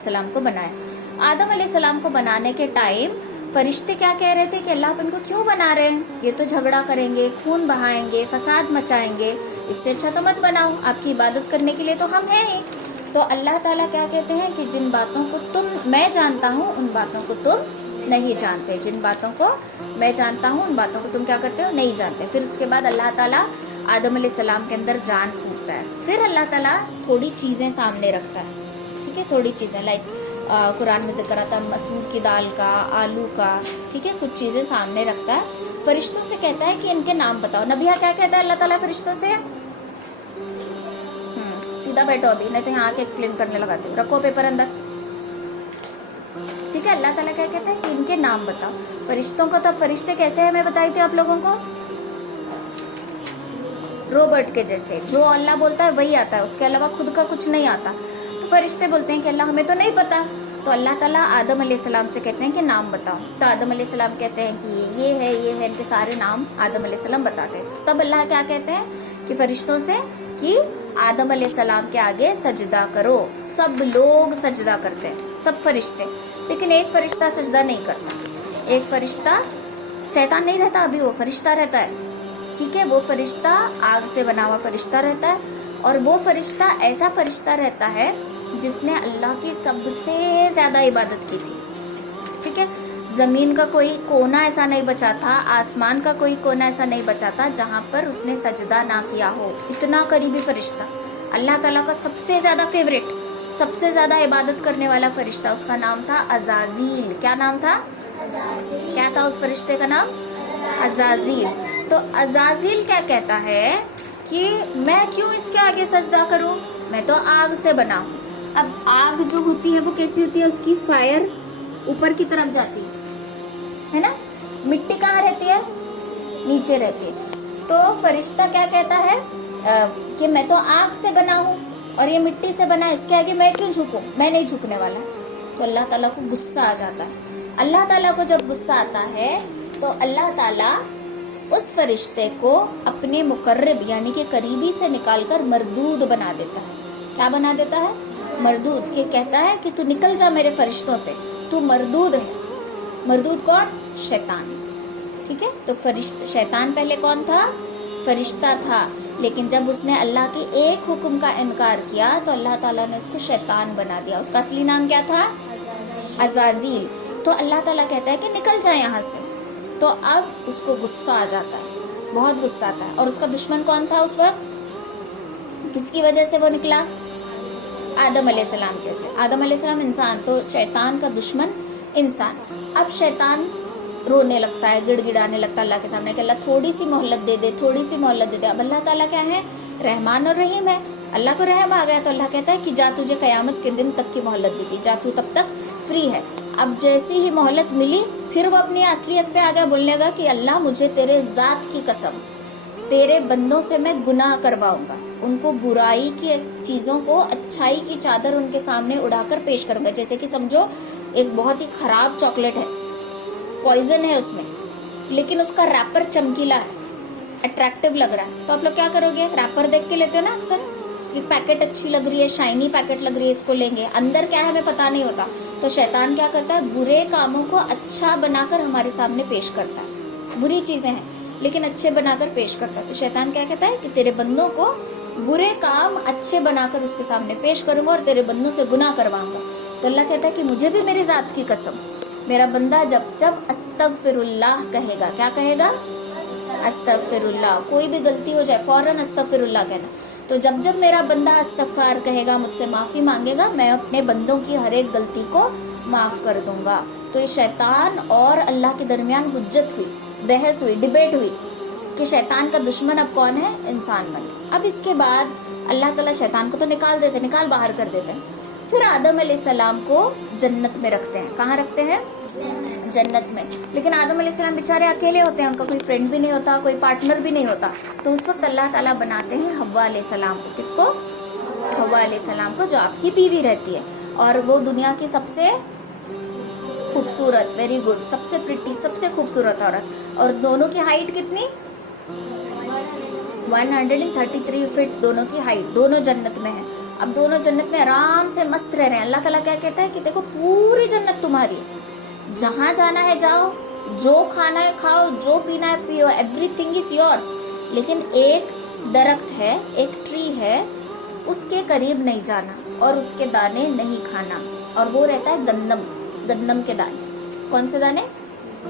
सलाम को बनाया। आदम अलैहिस्सलाम को बनाने के टाइम फरिश्ते क्या कह रहे थे कि अल्लाह अपन को क्यों बना रहे हैं, ये तो झगड़ा करेंगे, खून बहाएंगे, फसाद मचाएंगे, इससे अच्छा तो मत बनाओ, आपकी इबादत करने के लिए तो हम हैं ही। तो अल्लाह ताला क्या कहते हैं कि जिन बातों को मैं जानता हूँ उन बातों को तुम नहीं जानते, जिन बातों को मैं जानता हूँ उन बातों को तुम क्या करते हो, नहीं जानते। फिर उसके बाद अल्लाह ताला आदम अलैहिस्सलाम के अंदर जान फूकता है। फिर अल्लाह ताला थोड़ी चीजें सामने रखता है, ठीक है, थोड़ी चीजें लाइक कुरान में जिक्र आता है मसूर की दाल का, आलू का, ठीक है, कुछ चीजें सामने रखता है। फरिश्तों से कहता है कि इनके नाम बताओ। नबिया क्या कहता है अल्लाह ताला फरिश्तों से? सीधा बैठो, अभी नहीं तो यहाँ आके एक्सप्लेन करने लगाते हो, रखो पेपर अंदर, ठीक है। अल्लाह ताला क्या कहता है कि इनके नाम बताओ फरिश्तों को। तब फरिश्ते कैसे है मैं बताई थी आप लोगों को, रोबोट के जैसे, जो अल्लाह बोलता है वही आता है, उसके अलावा खुद का कुछ नहीं आता। तो फरिश्ते बोलते हैं कि अल्लाह हमें तो नहीं पता। तो अल्लाह ताला आदम अलैहिस्सलाम से कहते हैं कि नाम बताओ। तो आदम अलैहिस्सलाम कहते हैं कि ये है, इनके सारे नाम आदम अलैहिस्सलाम बताते हैं। तब अल्लाह क्या कहते हैं कि फरिश्तों से कि आदम अलैहिस्सलाम के आगे सजदा करो। सब लोग सजदा करते हैं, सब फरिश्ते, लेकिन एक फरिश्ता सजदा नहीं करता। एक फरिश्ता, शैतान नहीं रहता अभी, वो फरिश्ता रहता है, ठीक है। वो फरिश्ता आग से बना हुआ फरिश्ता रहता है, और वो फरिश्ता ऐसा फरिश्ता रहता है जिसने अल्लाह की सबसे ज्यादा इबादत की थी, ठीक है। जमीन का कोई कोना ऐसा नहीं बचा था, आसमान का कोई कोना ऐसा नहीं बचा था जहां पर उसने सजदा ना किया हो। इतना करीबी फरिश्ता, अल्लाह ताला का सबसे ज्यादा फेवरेट, सबसे ज्यादा इबादत करने वाला फरिश्ता, उसका नाम था अज़ाज़ील। क्या नाम था? क्या था उस फरिश्ते का नाम? अज़ाज़ील। तो अज़ाज़ील क्या कहता है कि मैं क्यों इसके आगे सजदा करूं, मैं तो आग से बना हूं। अब आग जो होती है वो कैसी होती है, उसकी फायर ऊपर की तरफ जाती है ना, मिट्टी कहाँ रहती है? नीचे रहती है। तो फरिश्ता क्या कहता है कि मैं तो आग से बना हूं और ये मिट्टी से बना, इसके आगे मैं क्यों झुकूं, मैं नहीं झुकने वाला। तो अल्लाह ताला को गुस्सा आ जाता है। अल्लाह ताला को जब गुस्सा आता है तो अल्लाह ताला उस फरिश्ते को अपने मुकर्रब यानी कि करीबी से निकालकर मरदूद बना देता है। क्या बना देता है? मरदूद। के कहता है कि तू निकल जा मेरे फरिश्तों से, तू मरदूद है। मरदूद कौन? शैतान, ठीक है। तो शैतान पहले कौन था? फरिश्ता था, लेकिन जब उसने अल्लाह के एक हुक्म का इनकार किया तो अल्लाह ताला ने उसको शैतान बना दिया। उसका असली नाम क्या था? अज़ाज़ील। तो अल्लाह ताला कहता है कि निकल जा यहाँ से। तो अब उसको गुस्सा आ जाता है, बहुत गुस्सा आता है। और उसका दुश्मन कौन था उस वक्त? किसकी वजह से वो निकला? आदम अलैहिस्सलाम की वजह। आदम अलैहिस्सलाम इंसान, तो शैतान का दुश्मन इंसान। अब शैतान रोने लगता है, गिड़गिड़ाने लगता है अल्लाह के सामने कि अल्लाह थोड़ी सी मोहलत दे दे, थोड़ी सी मोहलत दे दे। अब अल्लाह ताला क्या है? रहमान और रहीम है। अल्लाह को रहम आ गया तो अल्लाह कहता है कि जा, तुझे कयामत के दिन तक की मोहलत दे दी, जा तू तब तक फ्री है। अब जैसी ही मोहलत मिली फिर वो अपनी असलियत पे आ गया, बोलने लगा कि अल्लाह मुझे तेरे जात की कसम, तेरे बंदों से मैं गुनाह करवाऊंगा, उनको बुराई की चीजों को अच्छाई की चादर उनके सामने उड़ाकर पेश करूंगा। जैसे कि समझो एक बहुत ही खराब चॉकलेट है, पॉइजन है उसमें, लेकिन उसका रैपर चमकीला है, अट्रैक्टिव लग रहा है, तो आप लोग क्या करोगे? रैपर देख के लेते हो ना अक्सर, कि पैकेट अच्छी लग रही है, शाइनी पैकेट लग रही है, इसको लेंगे, अंदर क्या है हमें पता नहीं होता। तो शैतान क्या करता है? बुरे कामों को अच्छा बनाकर हमारे सामने पेश करता है। बुरी चीजें हैं लेकिन अच्छे बनाकर पेश करता है। तो शैतान क्या कहता है कि तेरे बंदों को बुरे काम अच्छे बनाकर उसके सामने पेश करूंगा और तेरे बंदों से गुनाह करवाऊंगा। तो अल्लाह कहता है कि मुझे भी मेरी जात की कसम, मेरा बंदा जब जब अस्तगफिरुल्लाह कहेगा, क्या कहेगा? अस्तगफिरुल्लाह। कोई भी गलती हो जाए फौरन अस्तगफिरुल्लाह कहना। तो जब जब मेरा बंदा इस्तगफार कहेगा, मुझसे माफी मांगेगा, मैं अपने बंदों की हर एक गलती को माफ कर दूंगा। तो ये शैतान और अल्लाह के दरमियान हुज्जत हुई, बहस हुई, डिबेट हुई कि शैतान का दुश्मन अब कौन है? इंसान बन। अब इसके बाद अल्लाह ताला शैतान को तो निकाल देते, निकाल बाहर कर देते हैं। फिर आदम अलैहिस्सलाम को जन्नत में रखते हैं। कहाँ रखते हैं? जन्नत में। लेकिन आदम अलैहिस्सलाम बेचारे अकेले होते हैं, उनका कोई फ्रेंड भी नहीं होता, कोई पार्टनर भी नहीं होता। तो उस वक्त अल्लाह ताला बनाते हैं हव्वा अलैहिस्सलाम को। किसको? हव्वा अलैहिस्सलाम को, जो आपकी बीवी रहती है, और वो दुनिया की सबसे खूबसूरत, वेरी गुड, सबसे प्रिटी, सबसे खूबसूरत औरत। और दोनों की हाइट कितनी? 133 फीट दोनों की हाइट, दोनों जन्नत में है। अब दोनों जन्नत में आराम से मस्त रह रहे हैं। अल्लाह ताला क्या कहता है कि देखो पूरी जन्नत तुम्हारी है, जहां जाना है जाओ, जो खाना है खाओ, जो पीना है पियो, एवरीथिंग इज योर्स। लेकिन एक दरख्त है, एक ट्री है, उसके करीब नहीं जाना और उसके दाने नहीं खाना, और वो रहता है गंदम, गंदम के दाने। कौन से दाने?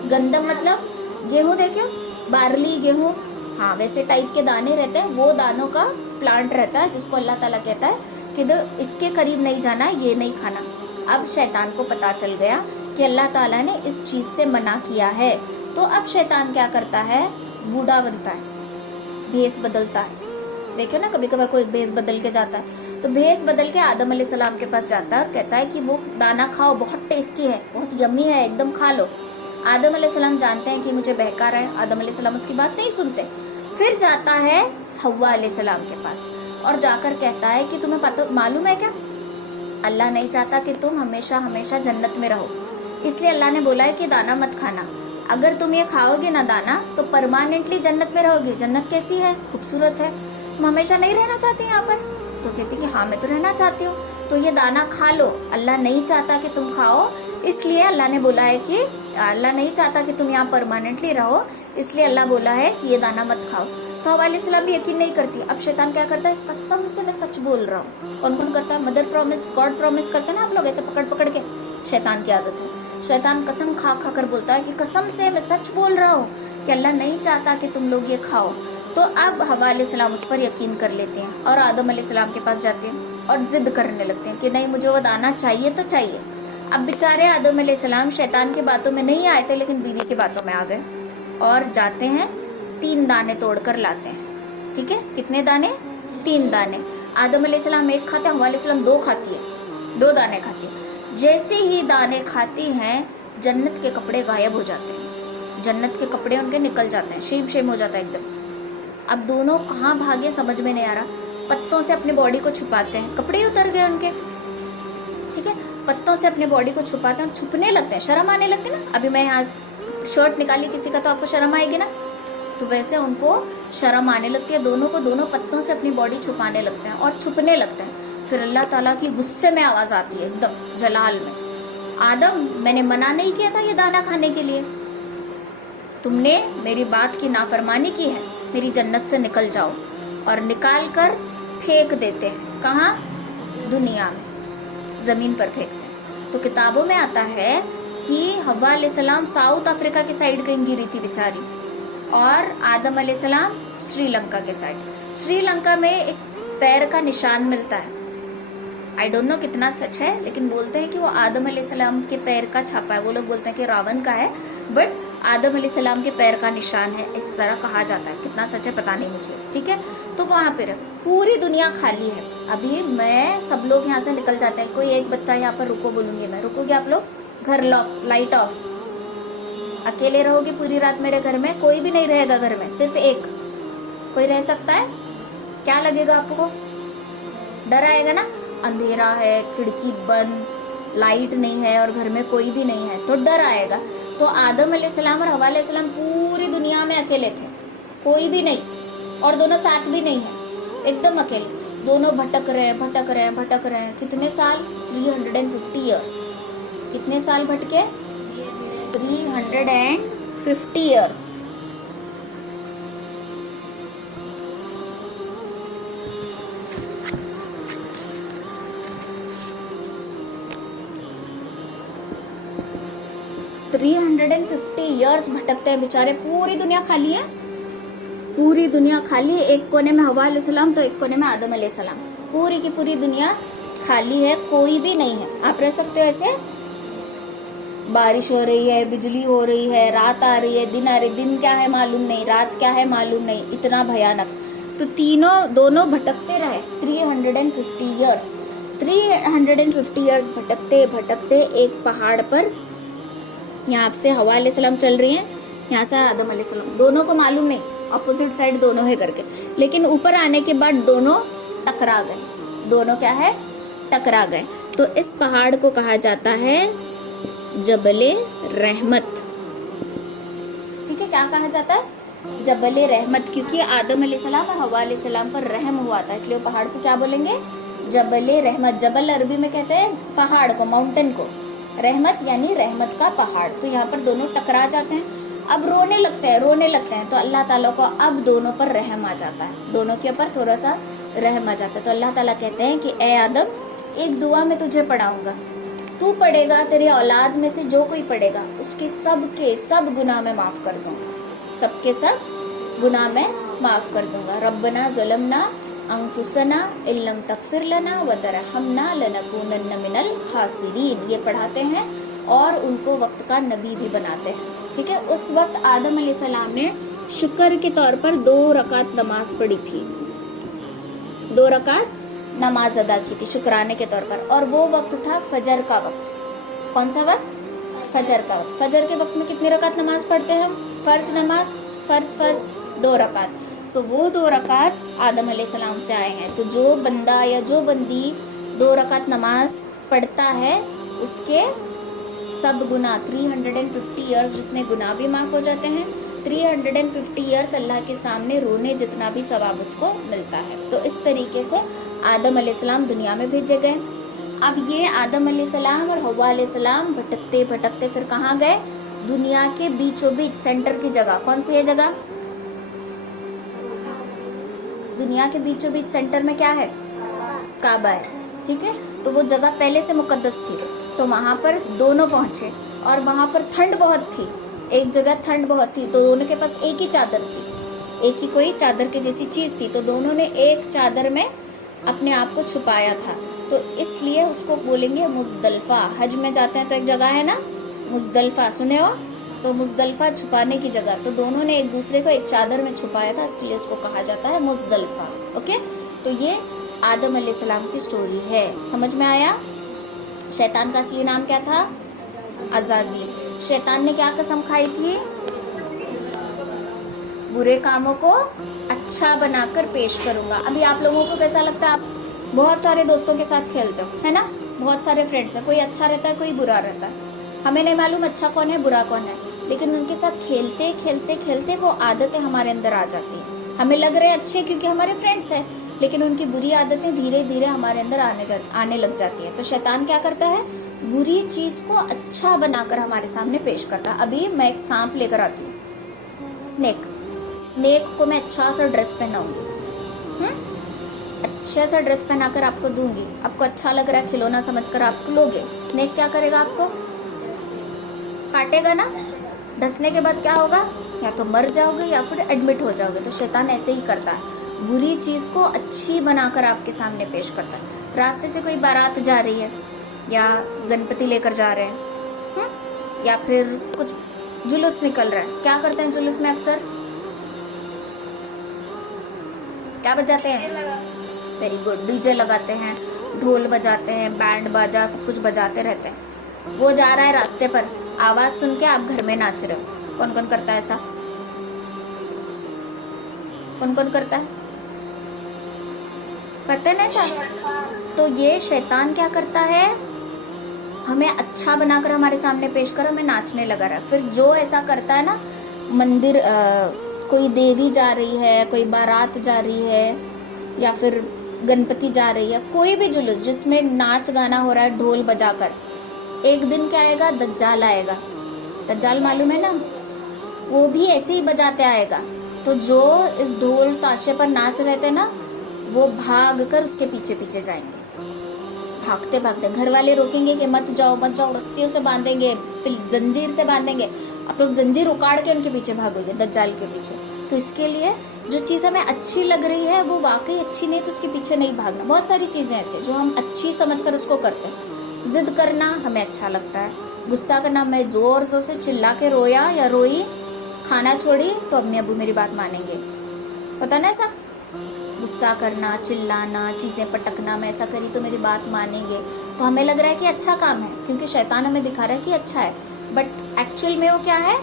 गंदम मतलब गेहूं, देखो बार्ली गेहूं, हाँ वैसे टाइप के दाने रहते हैं, वो दानों का प्लांट रहता है जिसको अल्लाह ताला कहता है कि इसके करीब नहीं जाना, ये नहीं खाना। अब शैतान को पता चल गया कि अल्लाह ताला ने इस चीज से मना किया है, तो अब शैतान क्या करता है? बूढ़ा बनता है, भेष बदलता है। देखो ना कभी कभार कोई भेष बदल के जाता है, तो भेष बदल के आदम अलैहिस्सलाम के पास जाता है और कहता है कि वो दाना खाओ, बहुत टेस्टी है, बहुत यम्मी है, एकदम खा लो। आदम अलैहिस्सलाम जानते हैं कि मुझे बहका रहा है, आदम अलैहिस्सलाम उसकी बात नहीं सुनते। फिर जाता है हव्वा अलैहिस्सलाम के पास और जाकर कहता है कि तुम्हें पता मालूम है क्या, अल्लाह नहीं चाहता कि तुम हमेशा हमेशा जन्नत में रहो, इसलिए अल्लाह ने बोला है कि दाना मत खाना। अगर तुम ये खाओगे ना दाना तो परमानेंटली जन्नत में रहोगे। जन्नत कैसी है? खूबसूरत है। तुम हमेशा नहीं रहना चाहते यहाँ पर? तो कहती कि हाँ मैं तो रहना चाहती हूँ, तो ये दाना खा लो। अल्लाह नहीं चाहता कि तुम खाओ, इसलिए अल्लाह ने बोला है कि अल्लाह नहीं चाहता कि तुम यहाँ परमानेंटली रहो, इसलिए अल्लाह बोला है कि ये दाना मत खाओ। तो हव्वा अलैहिस्सलाम भी यकीन नहीं करती। अब शैतान क्या करता है? कसम से मैं सच बोल रहा हूँ। कौन कौन करता है? मदर प्रॉमिस, गॉड प्रॉमिस करते हैं ना आप लोग, ऐसे पकड़ पकड़ के। शैतान की आदत है, शैतान कसम खा खा कर बोलता है कि कसम से मैं सच बोल रहा हूँ कि अल्लाह नहीं चाहता कि तुम लोग ये खाओ। तो अब हव्वा अलैहिस्सलाम उस पर यकीन कर लेते हैं और आदम अलैहिस्सलाम के पास जाते हैं और जिद करने लगते हैं कि नहीं मुझे वो दाना चाहिए तो चाहिए। अब बेचारे आदम अलैहिस्सलाम शैतान की बातों में नहीं आए थे, लेकिन बीवी की बातों में आ गए और जाते हैं 3 दाने तोड़कर लाते हैं। ठीक है, कितने दाने? 3 दाने। आदम अलैहिस्सलाम 1 खाते हैं, हव्वा अलैहिस्सलाम 2 खाती है, 2 दाने खाती है। जैसे ही दाने खाती हैं जन्नत के कपड़े गायब हो जाते हैं, जन्नत के कपड़े उनके निकल जाते हैं, शेम शेम हो जाता है एकदम। अब दोनों कहाँ भागे समझ में नहीं आ रहा, पत्तों से अपनी बॉडी को छुपाते हैं, कपड़े उतर गए उनके। ठीक है, पत्तों से अपनी बॉडी को छुपाते हैं, छुपने लगते हैं, शर्म आने लगती है ना। अभी मैं यहाँ शर्ट निकाली किसी का तो आपको शर्म आएगी ना, तो वैसे उनको शर्म आने लगती है। दोनों को दोनों पत्तों से अपनी बॉडी छुपाने लगते हैं और छुपने लगते हैं। फिर अल्लाह ताला की गुस्से में आवाज आती है एकदम जलाल में, आदम मैंने मना नहीं किया था ये दाना खाने के लिए, तुमने मेरी बात की नाफरमानी की है, मेरी जन्नत से निकल जाओ। और निकाल कर फेंक देते हैं। कहाँ? दुनिया में, जमीन पर फेंकते हैं। तो किताबों में आता है कि हव्वा अलैहिस्सलाम साउथ अफ्रीका की साइड कहीं गिरी थी बेचारी, और आदम अलैहिस्सलाम श्रीलंका के साइड। श्रीलंका में एक पैर का निशान मिलता है, आई डोंट नो कितना सच है, लेकिन बोलते हैं कि वो आदम अलैहिस्सलाम के पैर का छापा है। वो लोग बोलते हैं कि रावण का है, बट आदम अलैहिस्सलाम के पैर का निशान है, इस तरह कहा जाता है। कितना सच है पता नहीं मुझे। ठीक है, तो वहां पर पूरी दुनिया खाली है। अभी मैं सब लोग यहाँ से निकल जाते हैं, कोई एक बच्चा यहाँ पर रुको बोलूंगी मैं, रुकोगे आप लोग? घर लॉक, लाइट ऑफ, अकेले रहोगे पूरी रात मेरे घर में, कोई भी नहीं रहेगा घर में, सिर्फ एक कोई रह सकता है। क्या लगेगा आपको? डर आएगा ना, अंधेरा है, खिड़की बंद, लाइट नहीं है और घर में कोई भी नहीं है, तो डर आएगा। तो आदम अलैहिस्सलाम और हव्वा अलैहिस्सलाम पूरी दुनिया में अकेले थे, कोई भी नहीं, और दोनों साथ भी नहीं है, एकदम अकेले। दोनों भटक रहे हैं, भटक रहे हैं, भटक रहे हैं। कितने साल? 350 ईयर्स। कितने साल भटके? 350 ईयर्स। ईयर्स भटकते हैं बेचारे। पूरी दुनिया खाली है, पूरी दुनिया खाली है। एक कोने में हव्वा अलैहिस्सलाम तो एक कोने में आदम अलैहिस्सलाम। पूरी की पूरी दुनिया खाली है, कोई भी नहीं है। आप रह सकते हो ऐसे? बारिश हो रही है, बिजली हो रही है, रात आ रही है, दिन आ रही, दिन क्या है मालूम नहीं, रात क्या है मालूम नहीं, इतना भयानक। तो दोनों भटकते रहे 350 ईयर्स। 350 ईयर्स भटकते भटकते एक पहाड़ पर, यहाँ से हव्वा अलैहिस्सलाम चल रही है, यहाँ से आदम अलैहिस्सलाम, दोनों को मालूम नहीं अपोजिट साइड दोनों है करके, लेकिन ऊपर आने के बाद दोनों टकरा गए। दोनों क्या है? टकरा गए। तो इस पहाड़ को कहा जाता है जबले रहमत। ठीक है, क्या कहा जाता है? जबले रहमत, क्योंकि आदम अलैहिस्सलाम और हव्वा अलैहिस्सलाम पर रहम हुआ था, इसलिए वो पहाड़ को क्या बोलेंगे? जबले रहमत, जबल अरबी में कहते हैं पहाड़ को, माउंटेन को, रहमत यानी रहमत का पहाड़। तो यहाँ पर दोनों टकरा जाते हैं, अब रोने लगते हैं तो अल्लाह ताला को अब दोनों पर रहम आ जाता है, दोनों के ऊपर थोड़ा सा रहम आ जाता है। तो अल्लाह ताला कहते हैं कि ए आदम, एक दुआ मैं तुझे पढ़ाऊंगा, तू पढ़ेगा, तेरे औलाद में से जो कोई पढ़ेगा उसके सब गुनाह मैं माफ कर दूंगा, सबके सब गुनाह मैं माफ कर दूंगा। रब्बना ज़लमना अंफुसना इल्लम तगफिर लना व तरहमना लनकूनन्ना मिनल खासिरीन, ये पढ़ाते हैं और उनको वक्त का नबी भी बनाते हैं। ठीक है, उस वक्त आदम अलैहिस्सलाम ने शुक्र के तौर पर 2 रकात नमाज पढ़ी थी, 2 रकात नमाज अदा की थी शुक्राने के तौर पर, और वो वक्त था फजर का वक्त। कौन सा वक्त? फजर का वक्त। फजर के वक्त में कितनी रकात नमाज पढ़ते हैं हम? फर्ज नमाज, फर्ज 2 रकात। तो वो 2 रकात आदम अलैहिस्सलाम से आए हैं। तो जो बंदा या जो बंदी 2 रकात नमाज पढ़ता है उसके सब गुनाह 350 इयर्स जितने गुनाह भी माफ हो जाते हैं, 350 इयर्स अल्लाह के सामने रोने जितना भी सवाब उसको मिलता है। तो इस तरीके से आदम अलैहिस्सलाम दुनिया में भेजे गए। अब ये आदम अलैहिस्सलाम और हव्वा अलैहिस्सलाम भटकते भटकते फिर कहाँ गए? दुनिया के बीचों बीच सेंटर की जगह, कौन सी है जगह? दुनिया के बीचों बीच सेंटर में क्या है? काबा है। ठीक है, तो वो जगह पहले से मुकद्दस थी, तो वहां पर दोनों पहुंचे और वहां पर ठंड बहुत थी, एक जगह ठंड बहुत थी, तो दोनों के पास एक ही चादर थी, एक ही कोई चादर की जैसी चीज थी, तो दोनों ने एक चादर में अपने आप को छुपाया था। तो इसलिए उसको बोलेंगे मुज़दलिफा। हज में जाते हैं तो एक जगह है ना मुज़दलिफा, सुने हो? तो मुज़दलिफा छुपाने की जगह, तो दोनों ने एक दूसरे को एक चादर में छुपाया था, इसलिए उसको कहा जाता है मुज़दलिफा। ओके, तो ये आदम अलैहिस्सलाम की स्टोरी है। समझ में आया? शैतान का असली नाम क्या था? अज़ाज़ील। शैतान ने क्या कसम खाई थी? बुरे कामों को अच्छा बनाकर पेश करूंगा। अभी आप लोगों को कैसा लगता है? आप बहुत सारे दोस्तों के साथ खेलते हो, है ना? बहुत सारे फ्रेंड्स है, कोई अच्छा रहता है, कोई बुरा रहता है। हमें नहीं मालूम अच्छा कौन है, बुरा कौन है, लेकिन उनके साथ खेलते खेलते खेलते वो आदतें हमारे अंदर आ जाती हैं। हमें लग रहे हैं अच्छे क्योंकि हमारे फ्रेंड्स हैं, लेकिन उनकी बुरी आदतें धीरे धीरे हमारे अंदर आने लग जाती है। तो शैतान क्या करता है? बुरी चीज को अच्छा बनाकर हमारे सामने पेश करता है। अभी मैं एक सांप लेकर आती हूँ, स्नेक को मैं अच्छा सा ड्रेस पहनाऊंगी, अच्छा सा ड्रेस पहनाकर आपको दूंगी, आपको अच्छा लग रहा है, खिलौना समझकर आप लोगे। स्नेक क्या करेगा? आपको काटेगा ना, डसने के बाद क्या होगा? या तो मर जाओगे या फिर एडमिट हो जाओगे। तो शैतान ऐसे ही करता है, बुरी चीज को अच्छी बनाकर आपके सामने पेश करता है। रास्ते से कोई बारात जा रही है या गणपति लेकर जा रहे हैं, या फिर कुछ जुलूस निकल रहा है, क्या करते हैं जुलूस में? अक्सर क्या बजाते हैं? वेरी गुड, डीजे लगाते हैं, ढोल बजाते हैं, बैंड बाजा सब कुछ बजाते रहते हैं। वो जा रहा है रास्ते पर, आवाज सुन के आप घर में नाच रहे हो। कौन कौन करता है ऐसा? कौन कौन करता है? करते हैं ना ऐसा? तो ये शैतान क्या करता है? हमें अच्छा बनाकर हमारे सामने पेश कर हमें नाचने लगा रहा है। फिर जो ऐसा करता है ना, मंदिर कोई देवी जा रही है, कोई बारात जा रही है, या फिर गणपति जा रही है, कोई भी जुलूस जिसमें नाच गाना हो रहा है ढोल बजाकर, एक दिन क्या आएगा? दज्जाल आएगा। दज्जाल मालूम है ना? वो भी ऐसे ही बजाते आएगा। तो जो इस ढोल ताशे पर नाच रहे थे ना, वो भाग कर उसके पीछे पीछे जाएंगे, भागते भागते। घर वाले रोकेंगे कि मत जाओ मत जाओ, रस्सियों से बांधेंगे, जंजीर से बांधेंगे, आप लोग जंजीर उकाड़ के उनके पीछे भागोगे, दज्जाल के पीछे। तो इसके लिए जो चीज हमें अच्छी लग रही है वो वाकई अच्छी नहीं, तो उसके पीछे नहीं भागना। बहुत सारी चीजें ऐसे जो हम अच्छी समझकर उसको करते हैं। जिद करना हमें अच्छा लगता है, गुस्सा करना, मैं जोर जोर से चिल्ला के रोया या रोई, खाना छोड़ी, तो अम्मी अबू मेरी बात मानेंगे, पता ना ऐसा? गुस्सा करना, चिल्लाना, चीजें पटकना, मैं ऐसा करी तो मेरी बात मानेंगे, तो हमें लग रहा है कि अच्छा काम है, क्योंकि शैतान हमें दिखा रहा है कि अच्छा है, बट एक्चुअल में वो क्या है?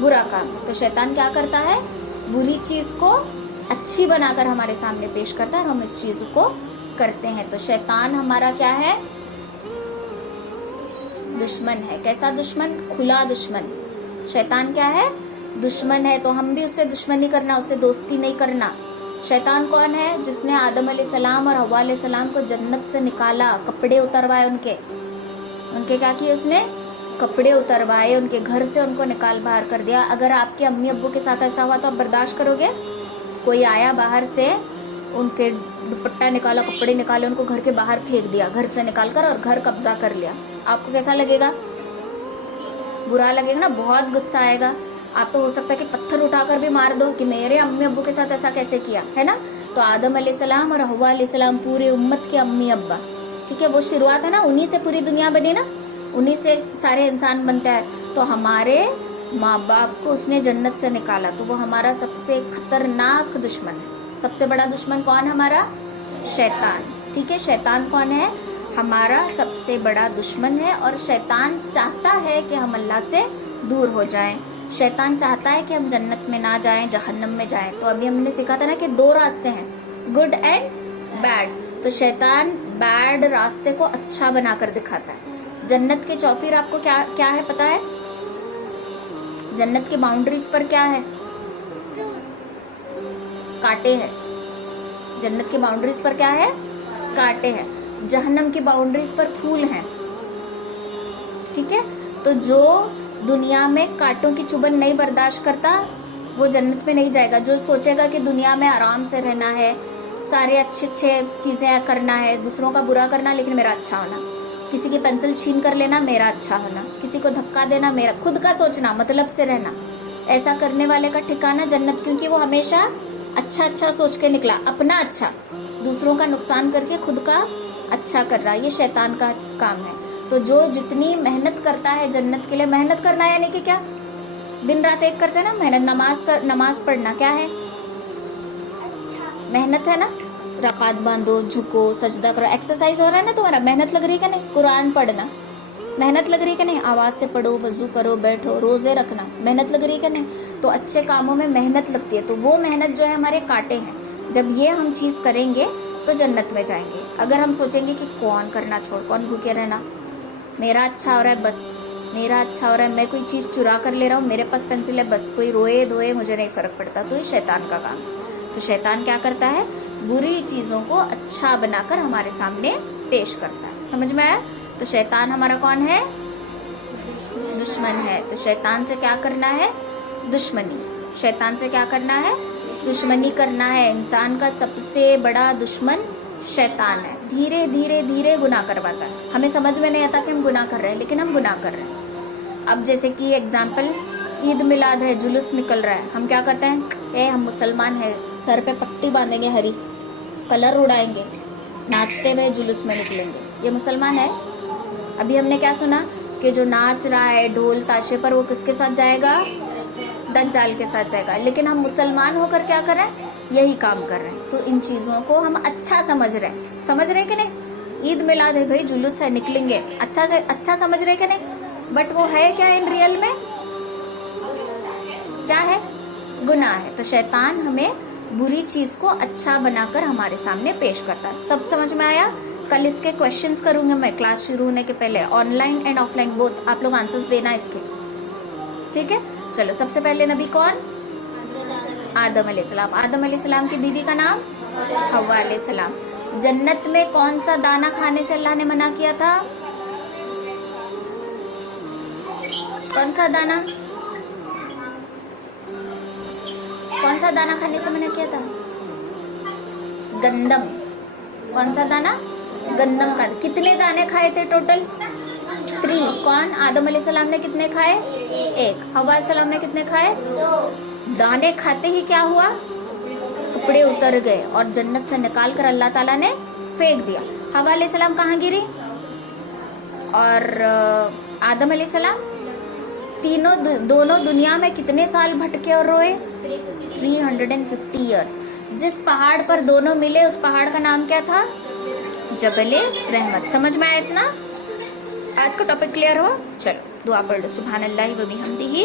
बुरा काम है। तो शैतान क्या करता है? बुरी चीज को अच्छी बनाकर हमारे सामने पेश करता है और हम इस चीज को करते हैं। तो शैतान हमारा क्या है? दुश्मन है। कैसा दुश्मन? खुला दुश्मन। शैतान क्या है? दुश्मन है। तो हम भी उससे दुश्मनी करना, उससे दोस्ती नहीं करना। शैतान कौन है? जिसने आदम अलैहिस्सलाम और हव्वा अलैहिस्सलाम को जन्नत से निकाला, कपड़े उतरवाए उनके क्या किए उसने? कपड़े उतरवाए, उनके घर से उनको निकाल बाहर कर दिया। अगर आपके अम्मी अब्बू के साथ ऐसा हुआ तो आप बर्दाश्त करोगे? कोई आया बाहर से, उनके दुपट्टा निकाला, कपड़े निकाले, उनको घर के बाहर फेंक दिया, घर से निकाल कर, और घर कब्जा कर लिया, आपको कैसा लगेगा? बुरा लगेगा ना, बहुत गुस्सा आएगा। आप तो हो सकता है कि पत्थर उठाकर भी मार दो कि मेरे अम्मी अब्बू के साथ ऐसा कैसे किया, है ना। तो आदम अलैहिस्सलाम और हव्वा अलैहिस्सलाम पूरे उम्मत के अम्मी अब्बा, ठीक है, वो शुरुआत है ना, उन्हीं से पूरी दुनिया बनी ना, उन्हीं से सारे इंसान बनते हैं। तो हमारे माँ बाप को उसने जन्नत से निकाला, तो वो हमारा सबसे खतरनाक दुश्मन है। सबसे बड़ा दुश्मन कौन? हमारा शैतान, ठीक है। शैतान कौन है? हमारा सबसे बड़ा दुश्मन है। और शैतान चाहता है कि हम अल्लाह से दूर हो जाएं। शैतान चाहता है कि हम जन्नत में ना जाएं, जहन्नम में जाएं। तो अभी हमने सीखा था ना कि 2 रास्ते हैं, गुड एंड बैड। तो शैतान बैड रास्ते को अच्छा बनाकर दिखाता है। जन्नत के चौफिर आपको क्या क्या है पता है? जन्नत के बाउंड्रीज पर क्या है? कांटे हैं। जन्नत के बाउंड्रीज पर क्या है? कांटे हैं। जहन्नम की बाउंड्रीज पर फूल हैं, ठीक है। तो जो दुनिया में कांटों की चुभन नहीं बर्दाश्त करता, वो जन्नत में नहीं जाएगा। जो सोचेगा कि दुनिया में आराम से रहना है, सारे अच्छे चीजें करना है, दूसरों का बुरा करना लेकिन मेरा अच्छा होना, किसी की पेंसिल छीन कर लेना मेरा अच्छा होना, किसी को धक्का देना मेरा, खुद का सोचना, मतलब से रहना, ऐसा करने वाले का ठिकाना जन्नत। क्योंकि वो हमेशा अच्छा सोच के निकला, अपना अच्छा, दूसरों का नुकसान करके खुद का अच्छा कर रहा, ये शैतान का काम है। तो जो जितनी मेहनत करता है जन्नत के लिए, मेहनत करना यानी कि क्या? दिन रात एक करते हैं ना मेहनत, नमाज पढ़ना क्या है? मेहनत है ना। रकात बांधो, झुको, सजदा करो, एक्सरसाइज हो रहा है ना तुम्हारा, मेहनत लग रही है कि नहीं? कुरान पढ़ना मेहनत लग रही है कि नहीं? आवाज से पढ़ो, वजू करो, बैठो, रोजे रखना, मेहनत लग रही है कि नहीं? तो अच्छे कामों में मेहनत लगती है। तो वो मेहनत जो है हमारे कांटे हैं। जब ये हम चीज करेंगे तो जन्नत में जाएंगे। अगर हम सोचेंगे कि कौन करना छोड़, कौन भूखे रहना, मेरा अच्छा हो रहा है बस, मेरा अच्छा हो रहा है, मैं कोई चीज चुरा कर ले रहा हूँ, मेरे पास पेंसिल है बस, कोई रोए धोए मुझे नहीं फर्क पड़ता, तो ये शैतान का काम है। तो शैतान क्या करता है? बुरी चीजों को अच्छा बनाकर हमारे सामने पेश करता है। समझ में आया? तो शैतान हमारा कौन है? दुश्मन है। तो शैतान से क्या करना है? दुश्मनी। शैतान से क्या करना है? दुश्मनी करना है। इंसान का सबसे बड़ा दुश्मन शैतान है। धीरे धीरे धीरे गुनाह करवाता है। हमें समझ में नहीं आता कि हम गुनाह कर रहे हैं, लेकिन हम गुनाह कर रहे हैं। अब जैसे कि एग्जाम्पल, ईद मिलाद है, जुलूस निकल रहा है, हम क्या करते हैं? हम मुसलमान है, सर पे पट्टी बांधेंगे, हरी कलर उड़ाएंगे, नाचते हुए जुलूस में निकलेंगे, ये मुसलमान है? अभी हमने क्या सुना कि जो नाच रहा है ढोल ताशे पर, वो किसके साथ जाएगा? दज्जाल के साथ जाएगा। लेकिन हम मुसलमान होकर क्या कर रहे हैं? यही काम कर रहे हैं। तो इन चीजों को हम अच्छा समझ रहे हैं। समझ रहे हैं कि नहीं? ईद मिलाद है भाई, जुलूस है, निकलेंगे, अच्छा से अच्छा समझ रहे हैं कि नहीं? बट वो है क्या इन रियल में? क्या है? गुनाह है। तो शैतान हमें बुरी चीज को अच्छा बनाकर हमारे सामने पेश करता है। सब समझ में आया? कल इसके क्वेश्चंस करूंगा मैं क्लास शुरू होने के पहले, ऑनलाइन एंड ऑफलाइन बोथ। आप लोग आंसर्स देना इसके, ठीक है? चलो, सबसे पहले नबी कौन? आदम अलैहिस्सलाम। आदम अलैहिस्सलाम की बीवी का नाम हव्वा अलैहिस्सलाम। जन्नत में कौन सा दाना खाने से अल्लाह ने मना किया था? कौन सा दाना? कौन सा दाना खाने से मना किया था? गंदम। कौन सा दाना? गंदम का। कितने दाने खाए थे टोटल? 3। कौन? आदम अलैहिस्सलाम ने कितने खाए? 1। हव्वा अलैहिस्सलाम ने कितने खाए? 2। दाने खाते ही क्या हुआ? कपड़े उतर गए और जन्नत से निकाल कर अल्लाह ताला ने फेंक दिया। हव्वा अलैहिस्सलाम कहाँ गिरी? और आदम अलैहिस्सलाम दोनों दुनिया में कितने साल भटके और रोए? 350 ईयर्स। जिस पहाड़ पर दोनों मिले उस पहाड़ का नाम क्या था? जबले रहमत। समझ में आया इतना? आज का टॉपिक क्लियर हो? चलो दुआ पढ़ लो। सुभान अल्लाह व बिहम्दिही